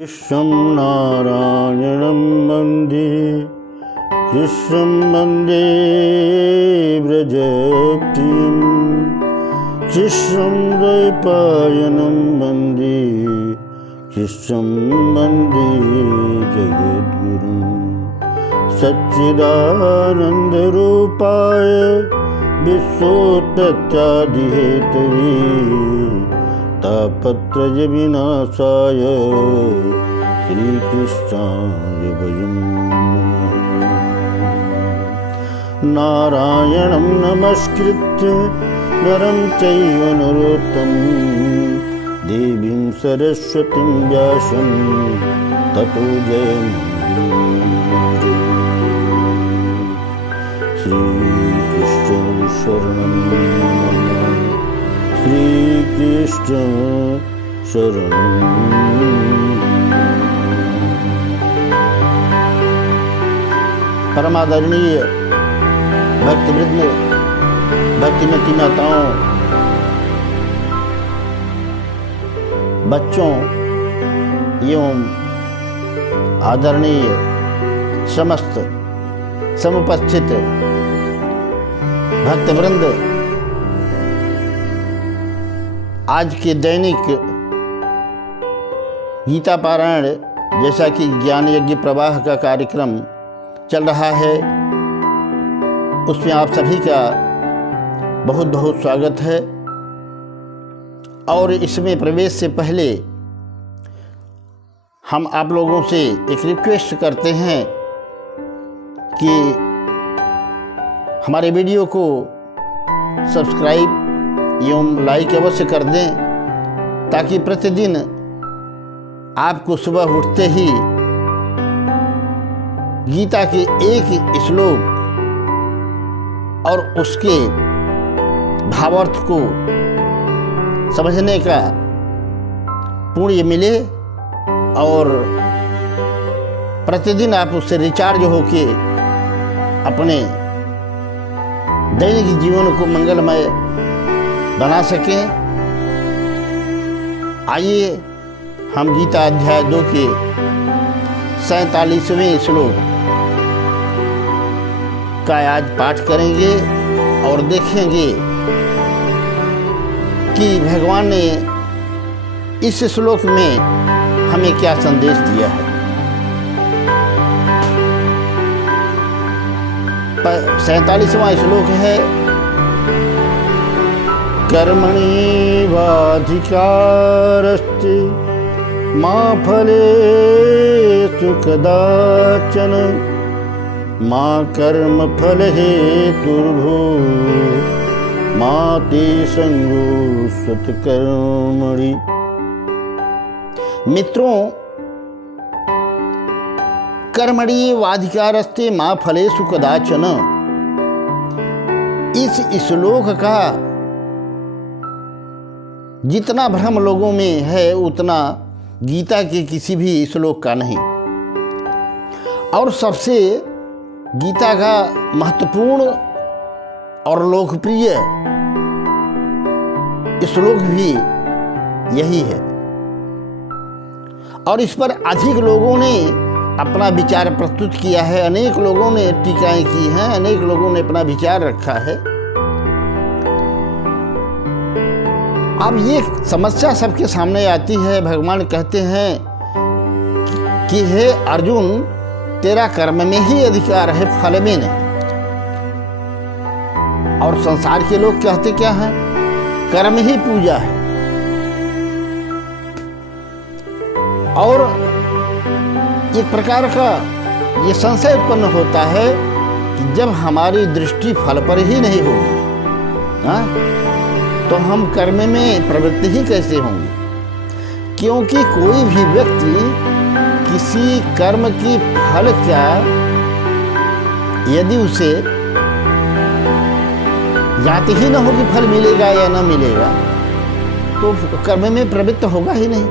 कृष्णं नारायणं वन्दे कृष्णं वन्दे व्रजप्रियं कृष्णं द्वैपायनं वन्दे कृष्णं वन्दे जगद्गुरुं सच्चिदानन्दरूपाय विश्वोत्पत्त्यादिहेतवे तापत्रय विनाशाय श्रीकृष्णाय वयं नमः। नारायणं नमस्कृत्य नरं चैव नरोत्तमं देवीं सरस्वतीं व्यासं ततो जयमुदीरये। श्रीकृष्ण शरणं मम श्रीकृष्ण शरणं। परमादरणीय भक्तवृंद, भक्तिमती माताओं, बच्चों एवं आदरणीय समस्त समुपस्थित भक्तवृंद, आज के दैनिक गीता पारायण जैसा कि ज्ञान यज्ञ प्रवाह का कार्यक्रम चल रहा है, उसमें आप सभी का बहुत बहुत स्वागत है। और इसमें प्रवेश से पहले हम आप लोगों से एक रिक्वेस्ट करते हैं कि हमारे वीडियो को सब्सक्राइब एवं लाइक अवश्य कर दें, ताकि प्रतिदिन आपको सुबह उठते ही गीता के एक श्लोक और उसके भावार्थ को समझने का पुण्य मिले और प्रतिदिन आप उससे रिचार्ज होके अपने दैनिक जीवन को मंगलमय बना सकें। आइए हम गीता अध्याय 2 के 47वें श्लोक का आज पाठ करेंगे और देखेंगे कि भगवान ने इस श्लोक में हमें क्या संदेश दिया है। 47वां श्लोक है, कर्मण्येवाधिकारस्ते मा फलेषु कदाचन मा कर्मफलहेतुर्भूः मा ते संगोऽस्त्वत् कर्मणि। मित्रों, कर्मण्येवाधिकारस्ते मा फलेषु कदाचन, इस श्लोक का जितना भ्रम लोगों में है उतना गीता के किसी भी श्लोक का नहीं। और सबसे गीता का महत्वपूर्ण और लोकप्रिय श्लोक भी यही है। और इस पर अधिक लोगों ने अपना विचार प्रस्तुत किया है, अनेक लोगों ने टीकाएं की हैं, अनेक लोगों ने अपना विचार रखा है। अब ये समस्या सबके सामने आती है। भगवान कहते हैं कि हे अर्जुन, तेरा कर्म में ही अधिकार है, फल में नहीं। और संसार के लोग कहते क्या हैं? कर्म ही पूजा है। और एक प्रकार का ये संशय उत्पन्न होता है कि जब हमारी दृष्टि फल पर ही नहीं होगी, तो हम कर्म में प्रवृत्ति ही कैसे होंगे? क्योंकि कोई भी व्यक्ति किसी कर्म की फल का यदि उसे ज्ञात ही न हो कि फल मिलेगा या न मिलेगा, तो कर्म में प्रवृत्त होगा ही नहीं।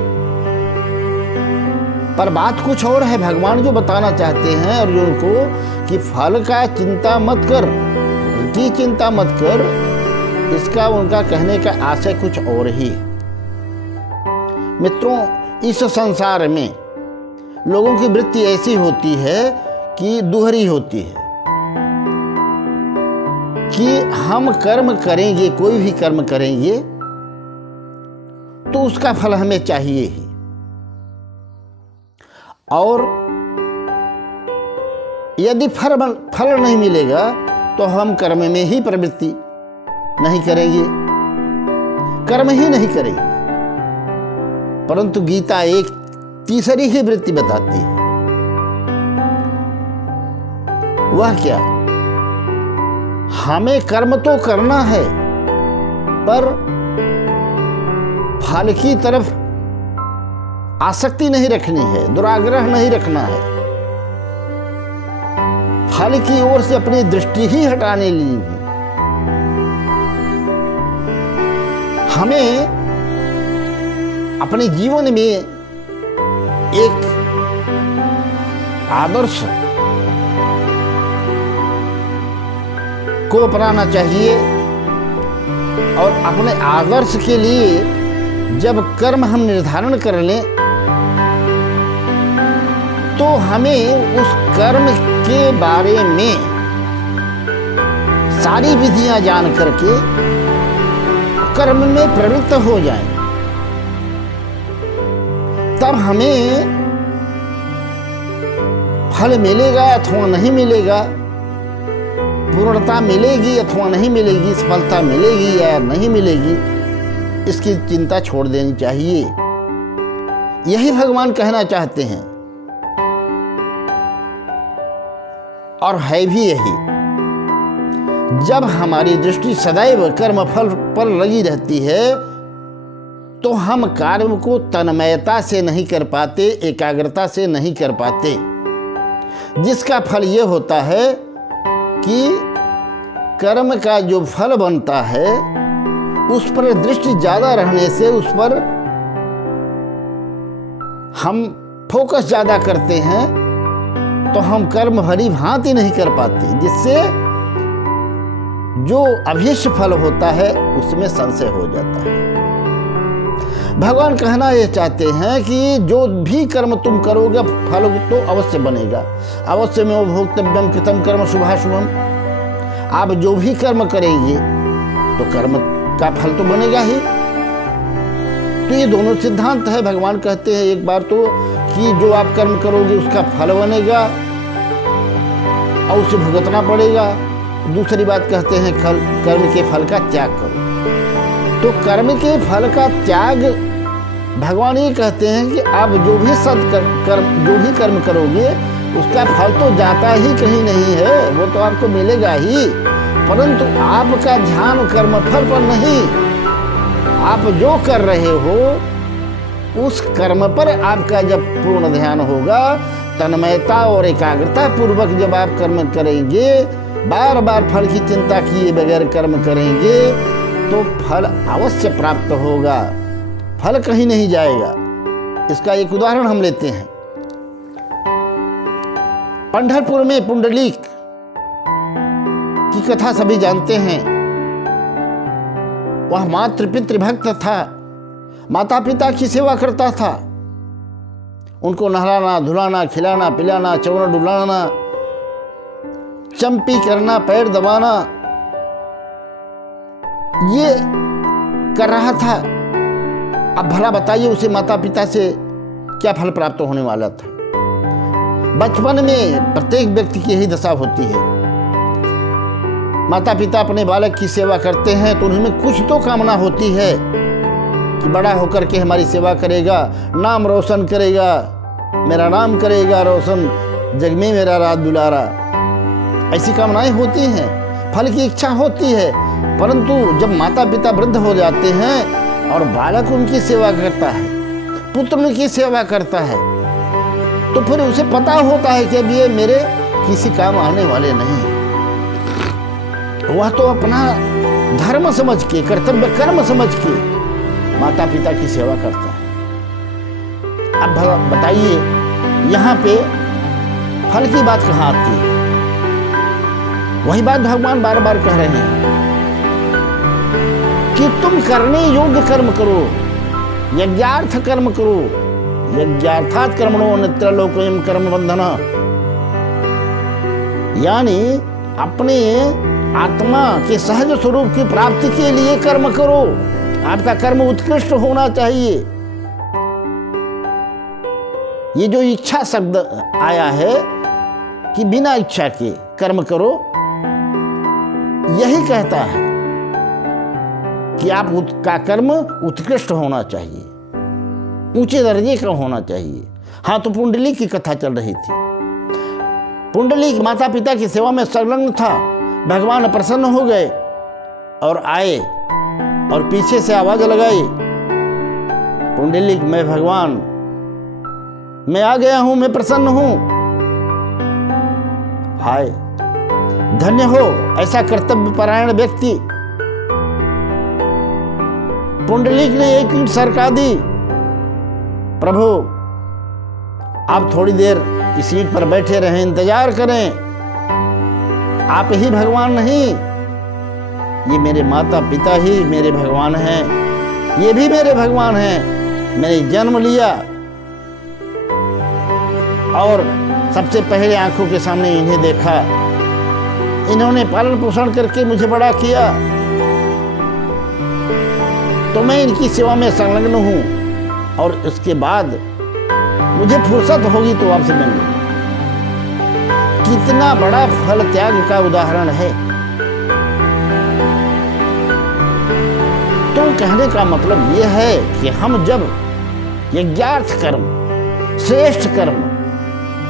पर बात कुछ और है। भगवान जो बताना चाहते हैं अर्जुन को कि फल का चिंता मत कर, की चिंता मत कर, इसका उनका कहने का आशय कुछ और ही है। मित्रों, इस संसार में लोगों की वृत्ति ऐसी होती है कि दुहरी होती है कि हम कर्म करेंगे, कोई भी कर्म करेंगे तो उसका फल हमें चाहिए ही, और यदि फल नहीं मिलेगा तो हम कर्म में ही प्रवृत्ति नहीं करेंगे, कर्म ही नहीं करेंगे। परंतु गीता एक तीसरी ही वृत्ति बताती है। वह क्या? हमें कर्म तो करना है, पर फल की तरफ आसक्ति नहीं रखनी है, दुराग्रह नहीं रखना है, फल की ओर से अपनी दृष्टि ही हटाने ली है। हमें अपने जीवन में एक आदर्श को अपनाना चाहिए, और अपने आदर्श के लिए जब कर्म हम निर्धारण कर लें तो हमें उस कर्म के बारे में सारी विधियां जान करके कर्म में प्रवृत्त हो जाएं। तब हमें फल मिलेगा अथवा नहीं मिलेगा, पूर्णता मिलेगी अथवा नहीं मिलेगी, सफलता मिलेगी या नहीं मिलेगी, इसकी चिंता छोड़ देनी चाहिए। यही भगवान कहना चाहते हैं, और है भी यही। जब हमारी दृष्टि सदैव कर्म फल पर लगी रहती है तो हम कार्य को तन्मयता से नहीं कर पाते, एकाग्रता से नहीं कर पाते, जिसका फल ये होता है कि कर्म का जो फल बनता है उस पर दृष्टि ज्यादा रहने से उस पर हम फोकस ज्यादा करते हैं, तो हम कर्म भली भांति नहीं कर पाते, जिससे जो अभीष्ट फल होता है उसमें संशय हो जाता है। भगवान कहना ये चाहते हैं कि जो भी कर्म तुम करोगे फल तो अवश्य बनेगा। अवश्य में भोक्तव्यम कृतम कर्म शुभाशुभम। आप जो भी कर्म करेंगे तो कर्म का फल तो बनेगा ही। तो ये दोनों सिद्धांत है। भगवान कहते हैं एक बार तो कि जो आप कर्म करोगे उसका फल बनेगा और उसे भुगतना पड़ेगा। दूसरी बात कहते हैं कर्म के फल का त्याग करो। तो कर्म के फल का त्याग भगवान ये कहते हैं कि आप जो भी कर्म करोगे उसका फल तो जाता ही कहीं नहीं है, वो तो आपको मिलेगा ही, परंतु आपका ध्यान कर्म फल पर नहीं। आप जो कर रहे हो उस कर्म पर आपका जब पूर्ण ध्यान होगा, तन्मयता और एकाग्रता पूर्वक जब आप कर्म करेंगे, बार बार फल की चिंता किए बगैर कर्म करेंगे तो फल अवश्य प्राप्त होगा, फल कहीं नहीं जाएगा। इसका एक उदाहरण हम लेते हैं। पंढरपुर में पुंडलीक की कथा सभी जानते हैं। वह मातृ पितृ भक्त था, माता पिता की सेवा करता था, उनको नहलाना धुलाना खिलाना पिलाना चौना डुलाना चंपी करना पैर दबाना ये कर रहा था। अब भला बताइए उसे माता पिता से क्या फल प्राप्त होने वाला था। बचपन में प्रत्येक व्यक्ति की यही दशा होती है। माता पिता अपने बालक की सेवा करते हैं तो उनमें कुछ तो कामना होती है कि बड़ा होकर के हमारी सेवा करेगा, नाम रोशन करेगा, मेरा नाम करेगा रोशन, जग में मेरा राज दुलारा। ऐसी कामनाएं होती हैं, फल की इच्छा होती है। परंतु जब माता पिता वृद्ध हो जाते हैं और बालक उनकी सेवा करता है, पुत्र उनकी सेवा करता है, तो फिर उसे पता होता है कि अब ये मेरे किसी काम आने वाले नहीं है। वह तो अपना धर्म समझ के, कर्तव्य कर्म समझ के माता पिता की सेवा करता है। अब बताइए यहाँ पे फल की बात कहाँ आती है? वही बात भगवान बार बार कह रहे हैं कि तुम करने योग्य कर्म करो, यज्ञार्थ कर्म करो, यज्ञार्थात् कर्मणो नित्यलोकोऽयं कर्म बंधना, यानी अपने आत्मा के सहज स्वरूप की प्राप्ति के लिए कर्म करो। आपका कर्म उत्कृष्ट होना चाहिए। ये जो इच्छा शब्द आया है कि बिना इच्छा के कर्म करो, यही कहता है कि आपका कर्म उत्कृष्ट होना चाहिए, ऊंचे दर्जे का होना चाहिए। हाँ, तो पुंडलीक की कथा चल रही थी। पुंडलीक माता पिता की सेवा में संलग्न था। भगवान प्रसन्न हो गए और आए और पीछे से आवाज लगाई, पुंडलीक मैं भगवान, मैं आ गया हूं, मैं प्रसन्न हूं। हाय, धन्य हो ऐसा कर्तव्य परायण व्यक्ति। पुंडलीक ने एक ईंट सरका दी, प्रभु आप थोड़ी देर इस सीट पर बैठे रहें, इंतजार करें, आप ही भगवान नहीं, ये मेरे माता पिता ही मेरे भगवान हैं, ये भी मेरे भगवान हैं। मैंने जन्म लिया और सबसे पहले आंखों के सामने इन्हें देखा, इन्होंने पालन पोषण करके मुझे बड़ा किया, तो मैं इनकी सेवा में संलग्न हूं और इसके बाद मुझे फुर्सत होगी तो आपसे मिलूंगा। कितना बड़ा फल त्याग का उदाहरण है। तो कहने का मतलब यह है कि हम जब यज्ञार्थ कर्म, श्रेष्ठ कर्म,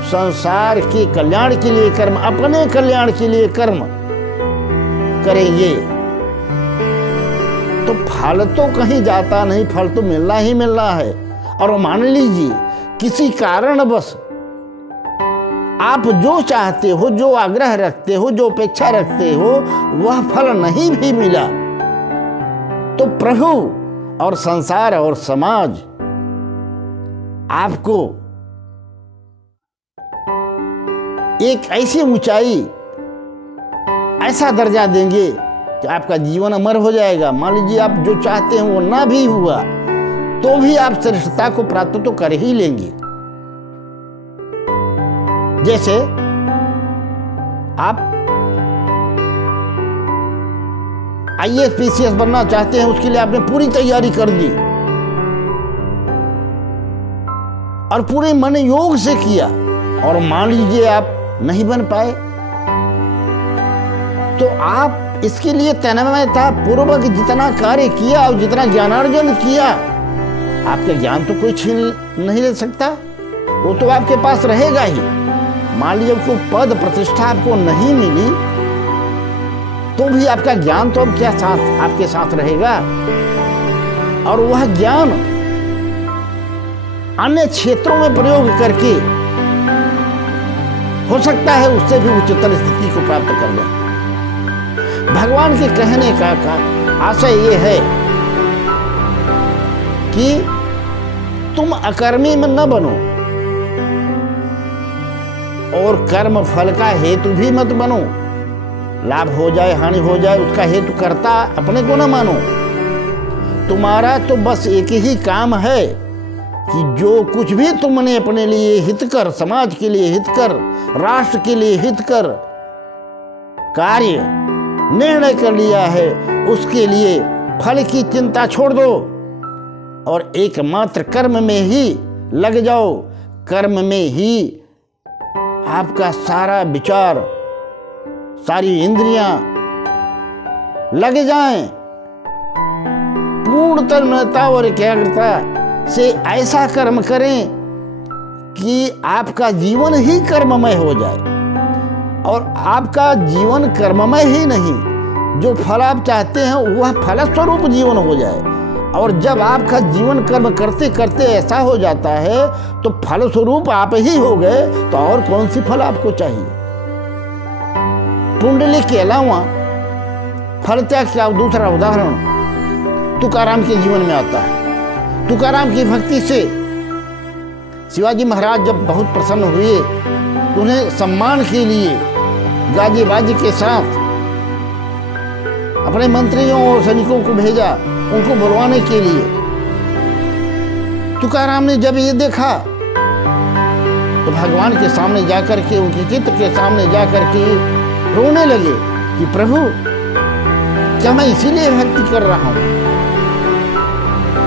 संसार के कल्याण के लिए कर्म, अपने कल्याण के लिए कर्म करेंगे तो फल तो कहीं जाता नहीं, फल तो मिलना ही मिलना है। और मान लीजिए किसी कारणवश आप जो चाहते हो, जो आग्रह रखते हो, जो अपेक्षा रखते हो, वह फल नहीं भी मिला तो प्रभु और संसार और समाज आपको एक ऐसी ऊंचाई, ऐसा दर्जा देंगे कि आपका जीवन अमर हो जाएगा। मान लीजिए आप जो चाहते हैं वो ना भी हुआ तो भी आप श्रेष्ठता को प्राप्त तो कर ही लेंगे। जैसे आप आईएएस पीसीएस बनना चाहते हैं, उसके लिए आपने पूरी तैयारी कर दी और पूरे मन योग से किया और मान लीजिए आप नहीं बन पाए तो आप इसके लिए तन्मयता पूर्वक जितना कार्य किया और जितना ज्ञानार्जन किया, आपका ज्ञान तो कोई छीन नहीं ले सकता, वो तो आपके पास रहेगा ही। मान लीजिए आपको पद प्रतिष्ठा आपको नहीं मिली तो भी आपका ज्ञान तो अब क्या साथ आपके साथ रहेगा और वह ज्ञान अन्य क्षेत्रों में प्रयोग करके हो सकता है उससे भी उच्चतर स्थिति को प्राप्त कर ले। भगवान के कहने का आशय ये है कि तुम अकर्मी में न बनो और कर्म फल का हेतु भी मत बनो। लाभ हो जाए हानि हो जाए उसका हेतु करता अपने को न मानो। तुम्हारा तो बस एक ही काम है कि जो कुछ भी तुमने अपने लिए हितकर, समाज के लिए हितकर, राष्ट्र के लिए हितकर कार्य निर्णय कर लिया है उसके लिए फल की चिंता छोड़ दो और एकमात्र कर्म में ही लग जाओ। कर्म में ही आपका सारा विचार, सारी इंद्रियां लग जाएं। पूर्ण तन्मयता और एकाग्रता से ऐसा कर्म करें कि आपका जीवन ही कर्ममय हो जाए और आपका जीवन कर्ममय ही नहीं, जो फल आप चाहते हैं वह फलस्वरूप जीवन हो जाए। और जब आपका जीवन कर्म करते करते ऐसा हो जाता है तो फलस्वरूप आप ही हो गए, तो और कौन सी फल आपको चाहिए। पुंडलीक के अलावा फल त्याग का दूसरा उदाहरण तुकाराम के जीवन में आता है। तुकाराम की भक्ति से शिवाजी महाराज जब बहुत प्रसन्न हुए तो उन्हें सम्मान के लिए गाजे बाजे के साथ अपने मंत्रियों और सैनिकों को भेजा उनको बुलवाने के लिए। तुकाराम ने जब ये देखा तो भगवान के सामने जाकर के, उनके चित्र के सामने जाकर के रोने लगे कि प्रभु, क्या मैं इसीलिए भक्ति कर रहा हूं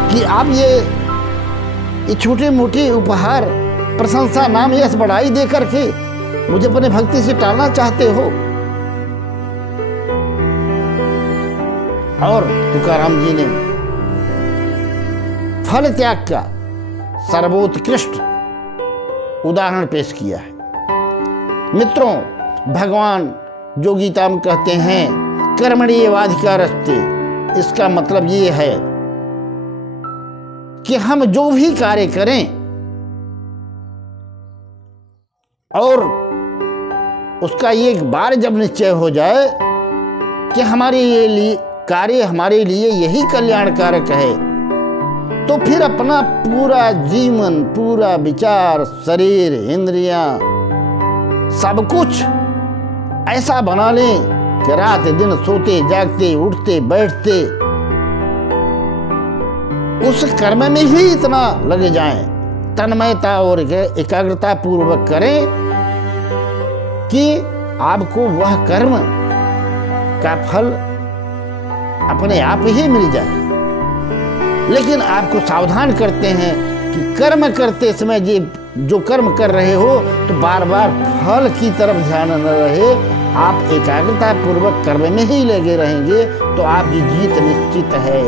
कि आप ये छोटे मोटे उपहार, प्रशंसा, नाम, यश, बढ़ाई दे करके मुझे अपने भक्ति से टालना चाहते हो? और तुकाराम जी ने फल त्याग का सर्वोत्कृष्ट उदाहरण पेश किया है। मित्रों, भगवान जो गीता में कहते हैं कर्मण्येवाधिकारस्ते, इसका मतलब ये है कि हम जो भी कार्य करें और उसका एक बार जब निश्चय हो जाए कि हमारे ये कार्य हमारे लिए यही कल्याणकारक है, तो फिर अपना पूरा जीवन, पूरा विचार, शरीर, इंद्रियां, सब कुछ ऐसा बना लें कि रात दिन सोते जागते उठते बैठते उस कर्म में ही इतना लगे जाएं, तन्मयता और एकाग्रता पूर्वक करें कि आपको वह कर्म का फल अपने आप ही मिल जाए। लेकिन आपको सावधान करते हैं कि कर्म करते समय जो कर्म कर रहे हो तो बार बार फल की तरफ ध्यान न रहे, आप एकाग्रता पूर्वक कर्म में ही लगे रहेंगे तो आपकी जीत निश्चित है।